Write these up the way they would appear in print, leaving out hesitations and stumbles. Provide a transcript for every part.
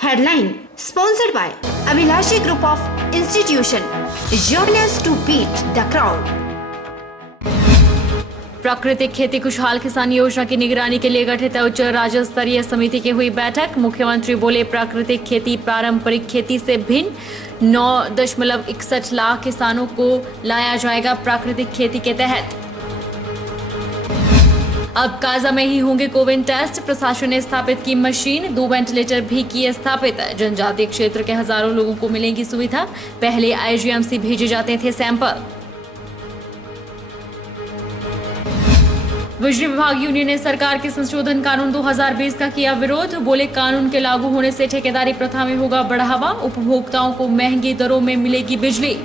Headline sponsored by Abhilashi Group of Institution. Join us to beat the crowd. प्राकृतिक खेती खुशहाल किसान योजना की निगरानी के लिए गठित उच्च राज्य स्तरीय समिति की हुई बैठक। मुख्यमंत्री बोले प्राकृतिक खेती पारंपरिक खेती से भिन्न 9.61 लाख किसानों को लाया जाएगा प्राकृतिक खेती के तहत। अब काजा में ही होंगे कोविड टेस्ट। प्रशासन ने स्थापित की मशीन, 2 वेंटिलेटर भी किए स्थापित। जनजातीय क्षेत्र के हजारों लोगों को मिलेगी सुविधा। पहले आईजीएमसी भेजे जाते थे सैंपल। बिजली विभाग यूनियन ने सरकार के संशोधन कानून 2020 का किया विरोध। बोले कानून के लागू होने से ठेकेदारी प्रथा में होगा बढ़ावा, उपभोक्ताओं को महंगी दरों में मिलेगी बिजली।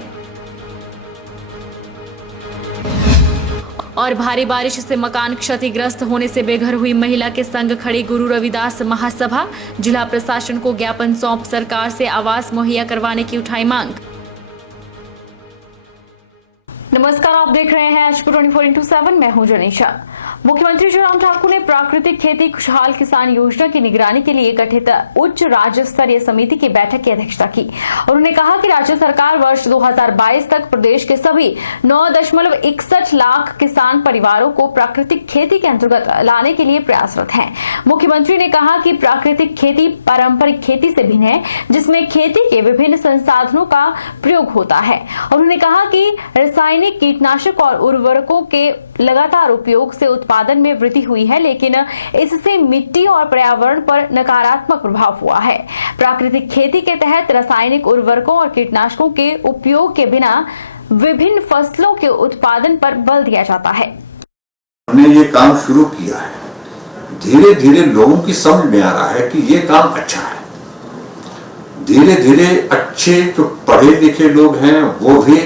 और भारी बारिश से मकान क्षतिग्रस्त होने से बेघर हुई महिला के संग खड़ी गुरु रविदास महासभा। जिला प्रशासन को ज्ञापन सौंप सरकार से आवास मुहैया करवाने की उठाई मांग। नमस्कार, आप देख रहे हैं एचपी 24x7। मैं हूं जनीशा। मुख्यमंत्री जयराम ठाकुर ने प्राकृतिक खेती खुशहाल किसान योजना की निगरानी के लिए गठित उच्च राज्य स्तरीय समिति की बैठक की अध्यक्षता की। उन्होंने कहा कि राज्य सरकार वर्ष 2022 तक प्रदेश के सभी 9.61 लाख किसान परिवारों को प्राकृतिक खेती के अंतर्गत लाने के लिए प्रयासरत है। मुख्यमंत्री ने कहा कि प्राकृतिक खेती पारंपरिक खेती से भिन्न है, जिसमें खेती के विभिन्न संसाधनों का प्रयोग होता है। उन्होंने कहा कि रासायनिक कीटनाशक और उर्वरकों के लगातार उपयोग से उत्पादन में वृद्धि हुई है, लेकिन इससे मिट्टी और पर्यावरण पर नकारात्मक प्रभाव हुआ है। प्राकृतिक खेती के तहत रासायनिक उर्वरकों और कीटनाशकों के उपयोग के बिना विभिन्न फसलों के उत्पादन पर बल दिया जाता है। हमने ये काम शुरू किया है, धीरे धीरे लोगों की समझ में आ रहा है कि ये काम अच्छा है। धीरे धीरे अच्छे जो पढ़े लिखे लोग हैं वो भी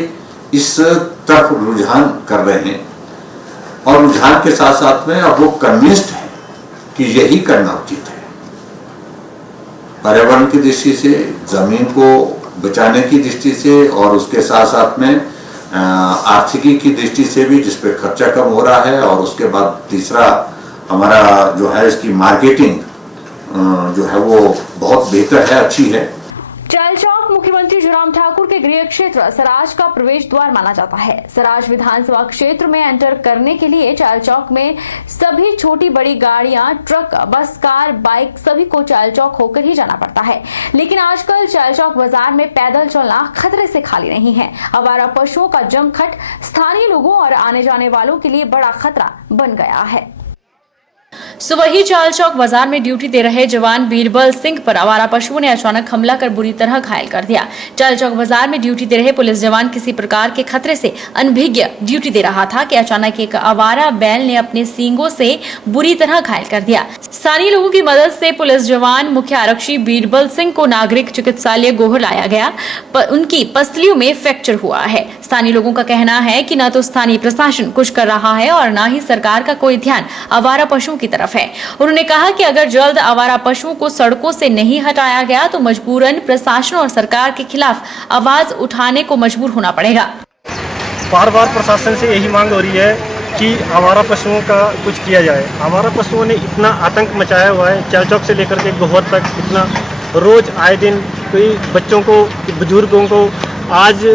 इस तरफ रुझान कर रहे हैं और रुझान के साथ साथ में अब वो कन्विंस्ड है कि यही करना उचित है। पर्यावरण की दृष्टि से, जमीन को बचाने की दृष्टि से और उसके साथ साथ में आर्थिकी की दृष्टि से भी, जिस पे खर्चा कम हो रहा है। और उसके बाद तीसरा हमारा जो है इसकी मार्केटिंग जो है वो बहुत बेहतर है, अच्छी है। चायल चौक मुख्यमंत्री जयराम ठाकुर के गृह क्षेत्र सराज का प्रवेश द्वार माना जाता है। सराज विधानसभा क्षेत्र में एंटर करने के लिए चायल चौक में सभी छोटी बड़ी गाड़ियां, ट्रक, बस, कार, बाइक सभी को चायल चौक होकर ही जाना पड़ता है। लेकिन आजकल चायल चौक बाजार में पैदल चलना खतरे से खाली नहीं है। आवारा पशुओं का जमघट स्थानीय लोगों और आने जाने वालों के लिए बड़ा खतरा बन गया है। सुबह ही चायल चौक बाजार में ड्यूटी दे रहे जवान बीरबल सिंह पर आवारा पशुओं ने अचानक हमला कर बुरी तरह घायल कर दिया। चायल चौक बाजार में ड्यूटी दे रहे पुलिस जवान किसी प्रकार के खतरे से अनभिज्ञ ड्यूटी दे रहा था कि अचानक एक आवारा बैल ने अपने सींगों से बुरी तरह घायल कर दिया। स्थानीय लोगों की मदद से पुलिस जवान मुख्य आरक्षी बीरबल सिंह को नागरिक चिकित्सालय गोहर लाया गया। उनकी पसलियों में फ्रैक्चर हुआ है। स्थानीय लोगों का कहना है कि न तो स्थानीय प्रशासन कुछ कर रहा है और न ही सरकार का कोई ध्यान आवारा पशुओं की तरफ है। उन्होंने कहा कि अगर जल्द आवारा पशुओं को सड़कों से नहीं हटाया गया तो मजबूरन प्रशासन और सरकार के खिलाफ आवाज उठाने को मजबूर होना पड़ेगा। बार बार प्रशासन से यही मांग हो रही है कि आवारा पशुओं का कुछ किया जाए। आवारा पशुओं ने इतना आतंक मचाया हुआ है, चायल चौक से लेकर के गोहर तक। इतना रोज आए दिन कोई बच्चों को, बुजुर्गों को। आज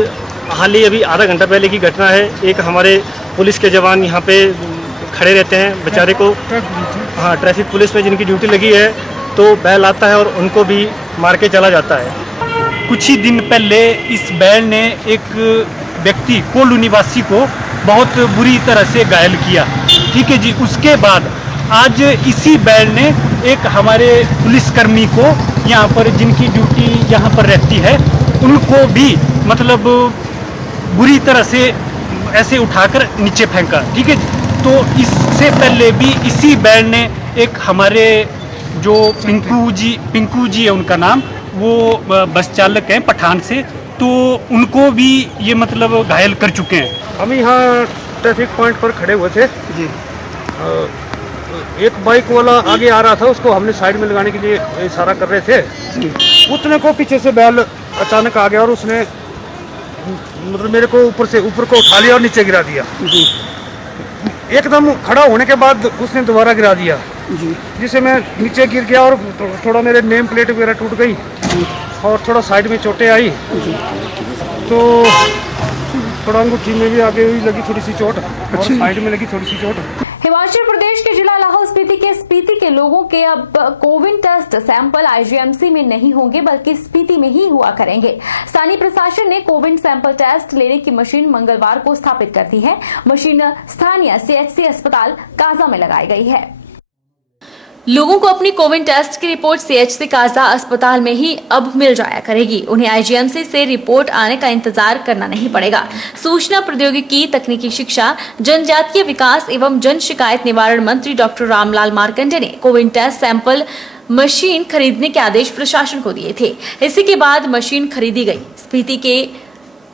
हाल ही अभी आधा घंटा पहले की घटना है, एक हमारे पुलिस के जवान यहाँ पे खड़े रहते हैं, बेचारे को, हाँ, ट्रैफिक पुलिस में जिनकी ड्यूटी लगी है, तो बैल आता है और उनको भी मार के चला जाता है। कुछ ही दिन पहले इस बैल ने एक व्यक्ति कोल्लू निवासी को बहुत बुरी तरह से घायल किया, ठीक है जी। उसके बाद आज इसी बैल ने एक हमारे पुलिसकर्मी को यहाँ पर, जिनकी ड्यूटी यहाँ पर रहती है, उनको भी मतलब बुरी तरह से ऐसे उठाकर नीचे फेंका, ठीक है जी। तो इससे पहले भी इसी बैल ने एक हमारे जो पिंकू जी है उनका नाम, वो बस चालक हैं पठान से, तो उनको भी ये मतलब घायल कर चुके हैं। हम यहाँ ट्रैफिक पॉइंट पर खड़े हुए थे जी। एक बाइक वाला आगे आ रहा था, उसको हमने साइड में लगाने के लिए इशारा कर रहे थे जी। उतने को पीछे से बैल अचानक आ गया और उसने मतलब मेरे को ऊपर को उठा लिया और नीचे गिरा दिया जी। एकदम खड़ा होने के बाद उसने दोबारा गिरा दिया। जिससे मैं नीचे गिर गया और थोड़ा मेरे नेम प्लेट वगैरह टूट गई और थोड़ा साइड में चोटें आई, तो थोड़ा अंगूठी में भी आगे हुई लगी थोड़ी सी चोट और साइड में लगी थोड़ी सी चोट। हिमाचल प्रदेश के जिला लाहौल स्पीति के लोगों के अब कोविड टेस्ट सैंपल आईजीएमसी में नहीं होंगे बल्कि स्पीति में ही हुआ करेंगे। स्थानीय प्रशासन ने कोविड सैंपल टेस्ट लेने की मशीन मंगलवार को स्थापित कर दी है। मशीन स्थानीय सीएचसी अस्पताल काजा में लगाई गई है। लोगों को अपनी कोविड टेस्ट की रिपोर्ट सीएचसी काजा अस्पताल में ही अब मिल जाया करेगी। उन्हें आईजीएमसी से रिपोर्ट आने का इंतजार करना नहीं पड़ेगा। सूचना प्रौद्योगिकी, तकनीकी शिक्षा, जनजातीय विकास एवं जन शिकायत निवारण मंत्री डॉक्टर रामलाल मार्कंडे ने कोविड टेस्ट सैंपल मशीन खरीदने के आदेश प्रशासन को दिए थे। इसी के बाद मशीन खरीदी गई। स्पीति के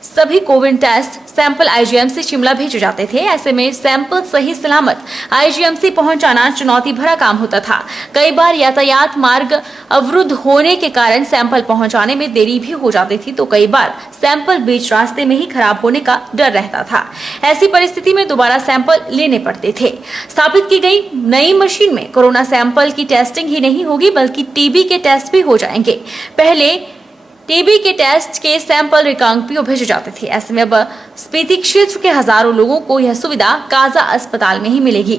सभी COVID test sample IGMC Shimla भेजे जाते थे। ऐसे में सैंपल सही सलामत आईजीएमसी पहुंचाना चुनौती भरा काम होता था। कई बार यातायात मार्ग अवरुद्ध होने के कारण सैंपल पहुंचाने में देरी भी हो जाती थी, तो कई बार सैंपल बीच रास्ते में ही खराब होने का डर रहता था। ऐसी परिस्थिति में दोबारा सैंपल लेने पड़ते थे। स्थापित की गई नई मशीन में कोरोना सैंपल की टेस्टिंग ही नहीं होगी बल्कि टीबी के टेस्ट भी हो जाएंगे। पहले टीबी के टेस्ट के सैंपल रिकांगपिओ भेजे जाते थे। ऐसे में अब स्पीति क्षेत्र के हजारों लोगों को यह सुविधा काजा अस्पताल में ही मिलेगी।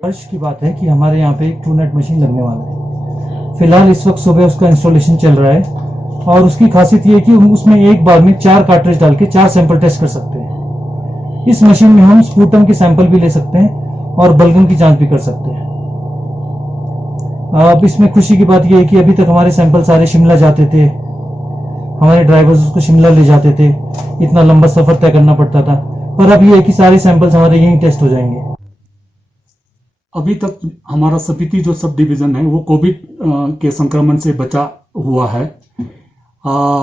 वर्ष की बात है कि हमारे यहाँ पे एक ट्रूनेट मशीन लगने वाला है। फिलहाल इस वक्त सुबह उसका इंस्टॉलेशन चल रहा है और उसकी खासियत ये है कि उसमें एक बार में 4 कार्ट्रिज डाल के 4 सैंपल टेस्ट कर सकते हैं। इस मशीन में हम स्पूटम के सैंपल भी ले सकते हैं और बलगम की जांच भी कर सकते हैं। अब इसमें खुशी की बात यह है कि अभी तक हमारे सैंपल सारे शिमला जाते थे, हमारे ड्राइवर्स उसको शिमला ले जाते थे, इतना लंबा सफर तय करना पड़ता था। पर अब ये है कि सारे सैंपल्स हमारे यहीं टेस्ट हो जाएंगे। अभी तक हमारा स्पीति जो सब डिवीजन है वो कोविड के संक्रमण से बचा हुआ है,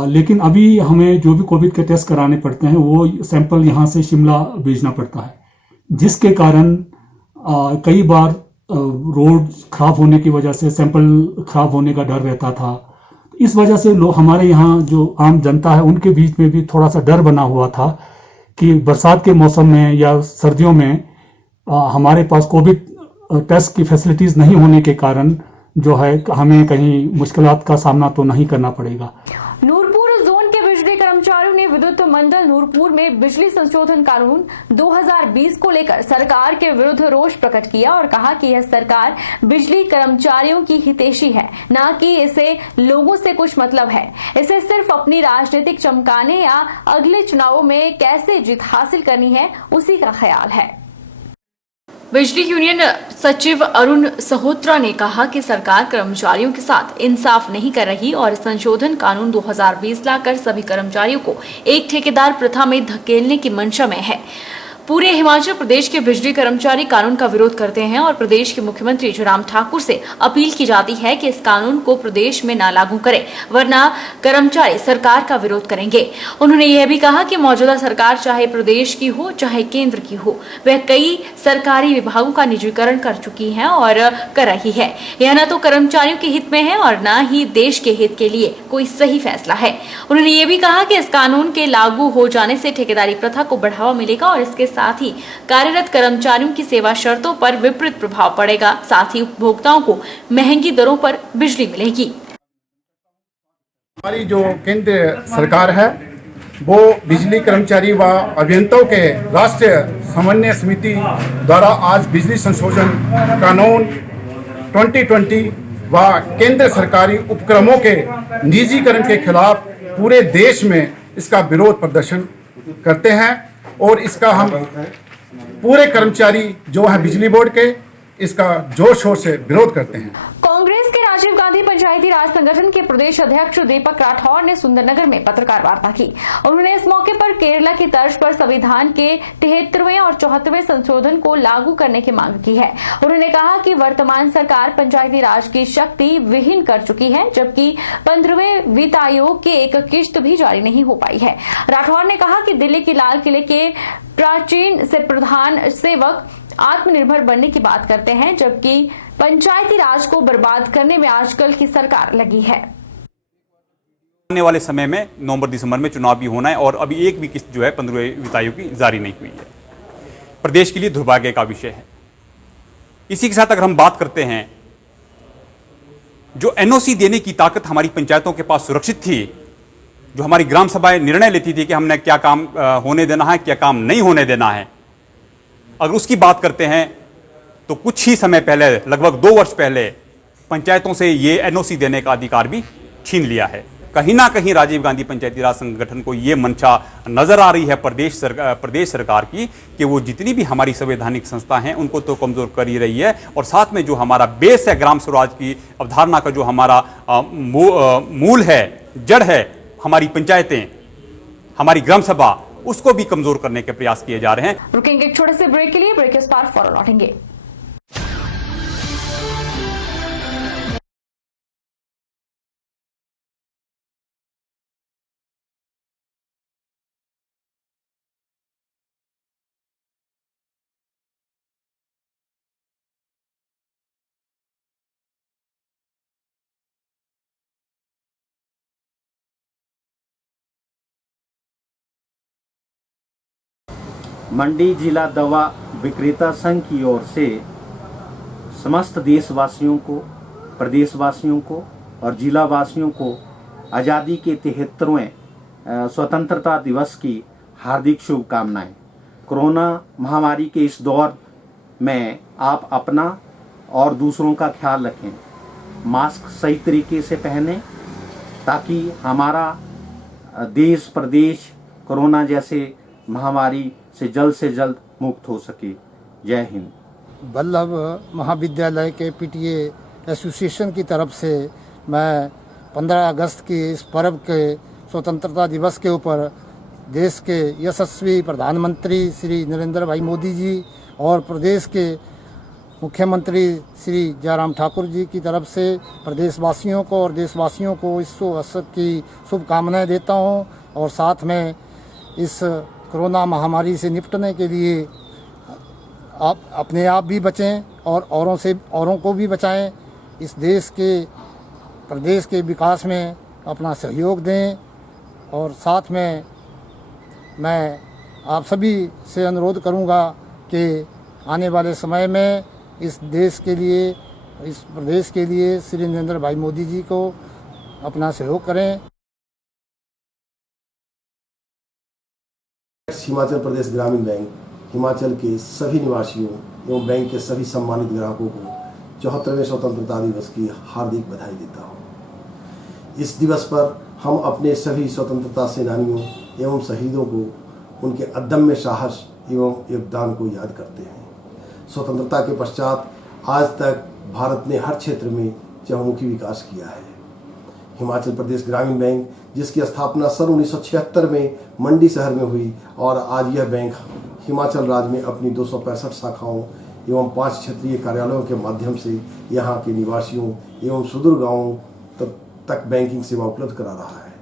लेकिन अभी हमें जो भी कोविड के टेस्ट कराने पड़ते हैं वो सैंपल यहाँ से शिमला भेजना पड़ता है, जिसके कारण कई बार रोड खराब होने की वजह से सैंपल खराब होने का डर रहता था। इस वजह से लोग हमारे यहाँ जो आम जनता है उनके बीच में भी थोड़ा सा डर बना हुआ था कि बरसात के मौसम में या सर्दियों में हमारे पास कोविड टेस्ट की फैसिलिटीज नहीं होने के कारण जो है हमें कहीं मुश्किलात का सामना तो नहीं करना पड़ेगा। नूरपुर जोन के बिजली कर्मचारियों ने विद्युत मंडल नूरपुर में बिजली संशोधन कानून 2020 को लेकर सरकार के विरुद्ध रोष प्रकट किया और कहा कि यह सरकार बिजली कर्मचारियों की हितैषी है, न कि इसे लोगों से कुछ मतलब है। इसे सिर्फ अपनी राजनीतिक चमकाने या अगले चुनावों में कैसे जीत हासिल करनी है उसी का ख्याल है। बिजली यूनियन सचिव अरुण सहोत्रा ने कहा कि सरकार कर्मचारियों के साथ इंसाफ नहीं कर रही और संशोधन कानून 2020 लाकर सभी कर्मचारियों को एक ठेकेदार प्रथा में धकेलने की मंशा में है। पूरे हिमाचल प्रदेश के बिजली कर्मचारी कानून का विरोध करते हैं और प्रदेश के मुख्यमंत्री जयराम ठाकुर से अपील की जाती है कि इस कानून को प्रदेश में न लागू करें, वरना कर्मचारी सरकार का विरोध करेंगे। उन्होंने यह भी कहा कि मौजूदा सरकार चाहे प्रदेश की हो चाहे केंद्र की हो, वह कई सरकारी विभागों का निजीकरण कर चुकी है और कर रही है। यह न तो कर्मचारियों के हित में है और न ही देश के हित के लिए कोई सही फैसला है। उन्होंने ये भी कहा कि इस कानून के लागू हो जाने से ठेकेदारी प्रथा को बढ़ावा मिलेगा और इसके साथ ही कार्यरत कर्मचारियों की सेवा शर्तों पर विपरीत प्रभाव पड़ेगा। साथ ही उपभोक्ताओं को महंगी दरों पर बिजली मिलेगी। हमारी जो केंद्र सरकार है वो बिजली कर्मचारी व अभियंताओं के राष्ट्रीय समन्वय समिति द्वारा आज बिजली संशोधन कानून 2020 व केंद्र सरकारी उपक्रमों के निजीकरण के खिलाफ पूरे देश में इसका विरोध प्रदर्शन करते हैं और इसका हम पूरे कर्मचारी जो है बिजली बोर्ड के इसका जोर शोर से विरोध करते हैं। कांग्रेस के राजीव गांधी पंचायती राज संगठन के प्रदेश अध्यक्ष दीपक राठौर ने सुंदरनगर में पत्रकार वार्ता की। उन्होंने इस मौके पर केरला की तर्ज पर संविधान के 73वें और 74वें संशोधन को लागू करने की मांग की है। उन्होंने कहा कि वर्तमान सरकार पंचायती राज की शक्ति विहीन कर चुकी है, जबकि 15वें वित्त आयोग की एक किश्त भी जारी नहीं हो पाई है। राठौर ने कहा कि दिल्ली की लाल किले के प्राचीन से प्रधान सेवक आत्मनिर्भर बनने की बात करते हैं, जबकि पंचायती राज को बर्बाद करने में आजकल की सरकार लगी है। आने वाले समय में नवंबर-दिसंबर में चुनाव भी होना है और अभी एक भी किस्त जो है 15वें वित्त आयोग की जारी नहीं हुई है। प्रदेश के लिए दुर्भाग्य का विषय है। इसी के साथ अगर हम बात करते हैं, जो एनओसी देने की ताकत हमारी पंचायतों के पास सुरक्षित थी, जो हमारी ग्राम सभाएं निर्णय लेती थी कि हमने क्या काम होने देना है, क्या काम नहीं होने देना है, अगर उसकी बात करते हैं तो कुछ ही समय पहले, लगभग 2 वर्ष पहले, पंचायतों से ये एनओसी देने का अधिकार भी छीन लिया है। कहीं ना कहीं राजीव गांधी पंचायती राज संगठन को ये मंशा नजर आ रही है प्रदेश सरकार की कि वो जितनी भी हमारी संवैधानिक संस्था हैं उनको तो कमजोर कर ही रही है, और साथ में जो हमारा बेस है ग्राम स्वराज की अवधारणा का, जो हमारा मूल है, जड़ है, हमारी पंचायतें, हमारी ग्राम सभा, उसको भी कमजोर करने के प्रयास किए जा रहे हैं। रुकेंगे एक छोटे से ब्रेक के लिए, ब्रेक के बाद फौरन लौटेंगे। मंडी जिला दवा विक्रेता संघ की ओर से समस्त देशवासियों को, प्रदेशवासियों को और जिला वासियों को आज़ादी के 73वें स्वतंत्रता दिवस की हार्दिक शुभकामनाएं। कोरोना महामारी के इस दौर में आप अपना और दूसरों का ख्याल रखें, मास्क सही तरीके से पहनें ताकि हमारा देश प्रदेश कोरोना जैसे महामारी से जल्द मुक्त हो सके। जय हिंद। वल्लभ महाविद्यालय के पीटीए एसोसिएशन की तरफ से मैं 15 अगस्त की इस पर्व के स्वतंत्रता दिवस के ऊपर देश के यशस्वी प्रधानमंत्री श्री नरेंद्र भाई मोदी जी और प्रदेश के मुख्यमंत्री श्री जयराम ठाकुर जी की तरफ से प्रदेशवासियों को और देशवासियों को इस शुभ अवसर की शुभकामनाएं देता हूं, और साथ में इस कोरोना महामारी से निपटने के लिए आप अपने आप भी बचें और औरों को भी बचाएं। इस देश के प्रदेश के विकास में अपना सहयोग दें, और साथ में मैं आप सभी से अनुरोध करूंगा कि आने वाले समय में इस देश के लिए, इस प्रदेश के लिए श्री नरेंद्र भाई मोदी जी को अपना सहयोग करें। हिमाचल प्रदेश ग्रामीण बैंक हिमाचल के सभी निवासियों एवं बैंक के सभी सम्मानित ग्राहकों को 74वें स्वतंत्रता दिवस की हार्दिक बधाई देता हूं। इस दिवस पर हम अपने सभी स्वतंत्रता सेनानियों एवं शहीदों को उनके अदम्य साहस एवं योगदान को याद करते हैं। स्वतंत्रता के पश्चात आज तक भारत ने हर क्षेत्र में चहुमुखी विकास किया है। हिमाचल प्रदेश ग्रामीण बैंक, जिसकी स्थापना सन 1976 में मंडी शहर में हुई, और आज यह बैंक हिमाचल राज्य में अपनी 265 शाखाओं एवं 5 क्षेत्रीय कार्यालयों के माध्यम से यहाँ के निवासियों एवं सुदूर गाँवों तक बैंकिंग सेवा उपलब्ध करा रहा है।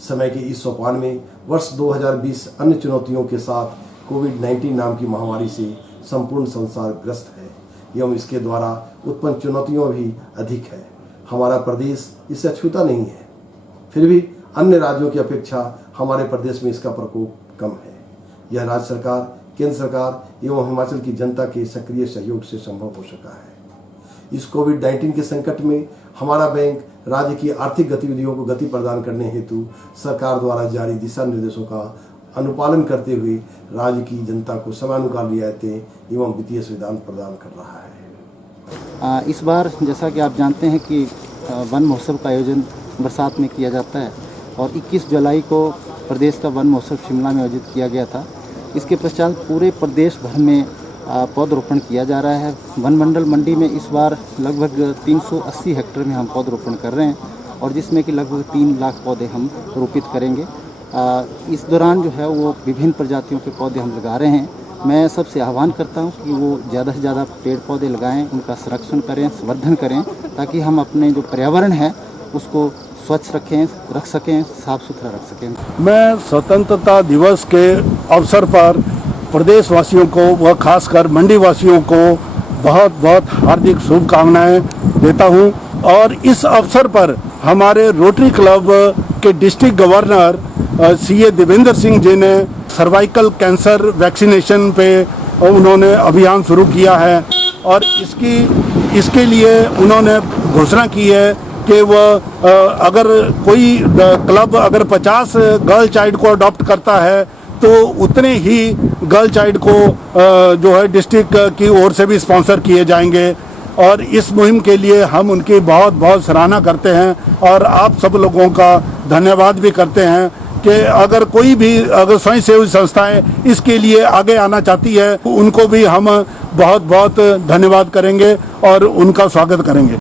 समय के इस सोपान में वर्ष 2020 अन्य चुनौतियों के साथ कोविड-19 नाम की महामारी से संपूर्ण संसार ग्रस्त है एवं इसके द्वारा उत्पन्न चुनौतियाँ भी अधिक है। हमारा प्रदेश इससे अछूता नहीं है, फिर भी अन्य राज्यों की अपेक्षा हमारे प्रदेश में इसका प्रकोप कम है। यह राज्य सरकार, केंद्र सरकार एवं हिमाचल की जनता के सक्रिय सहयोग से संभव हो सका है। इस कोविड-19 के संकट में हमारा बैंक राज्य की आर्थिक गतिविधियों को गति प्रदान करने हेतु सरकार द्वारा जारी दिशा निर्देशों का अनुपालन करते हुए राज्य की जनता को समानुकाल रियायतें एवं वित्तीय सुविधाएं प्रदान कर रहा है। इस बार जैसा कि आप जानते हैं कि वन महोत्सव का आयोजन बरसात में किया जाता है, और 21 जुलाई को प्रदेश का वन महोत्सव शिमला में आयोजित किया गया था। इसके पश्चात पूरे प्रदेश भर में पौधरोपण किया जा रहा है। वन मंडल मंडी में इस बार लगभग 380 हेक्टेयर में हम पौधरोपण कर रहे हैं, और जिसमें कि लगभग 3 लाख पौधे हम रोपित करेंगे। इस दौरान जो है वो विभिन्न प्रजातियों के पौधे हम लगा रहे हैं। मैं सबसे आह्वान करता हूं कि वो ज़्यादा से ज़्यादा पेड़ पौधे लगाएं, उनका संरक्षण करें, संवर्धन करें, ताकि हम अपने जो पर्यावरण है उसको स्वच्छ रख सकें, साफ सुथरा रख सकें। मैं स्वतंत्रता दिवस के अवसर पर प्रदेशवासियों को व खासकर मंडी वासियों को बहुत बहुत हार्दिक शुभकामनाएं देता हूं, और इस अवसर पर हमारे रोटरी क्लब के district governor CA Devendra Singh ji ने सर्वाइकल कैंसर वैक्सीनेशन पे उन्होंने अभियान शुरू किया है, और इसके लिए उन्होंने घोषणा की है कि वह अगर कोई क्लब अगर 50 गर्ल चाइल्ड को अडॉप्ट करता है तो उतने ही गर्ल चाइल्ड को जो है डिस्ट्रिक्ट की ओर से भी स्पॉन्सर किए जाएंगे। और इस मुहिम के लिए हम उनकी बहुत बहुत सराहना करते हैं और आप सब लोगों का धन्यवाद भी करते हैं कि अगर कोई भी अगर स्वयं सेवी संस्थाएं इसके लिए आगे आना चाहती है उनको भी हम बहुत बहुत धन्यवाद करेंगे और उनका स्वागत करेंगे।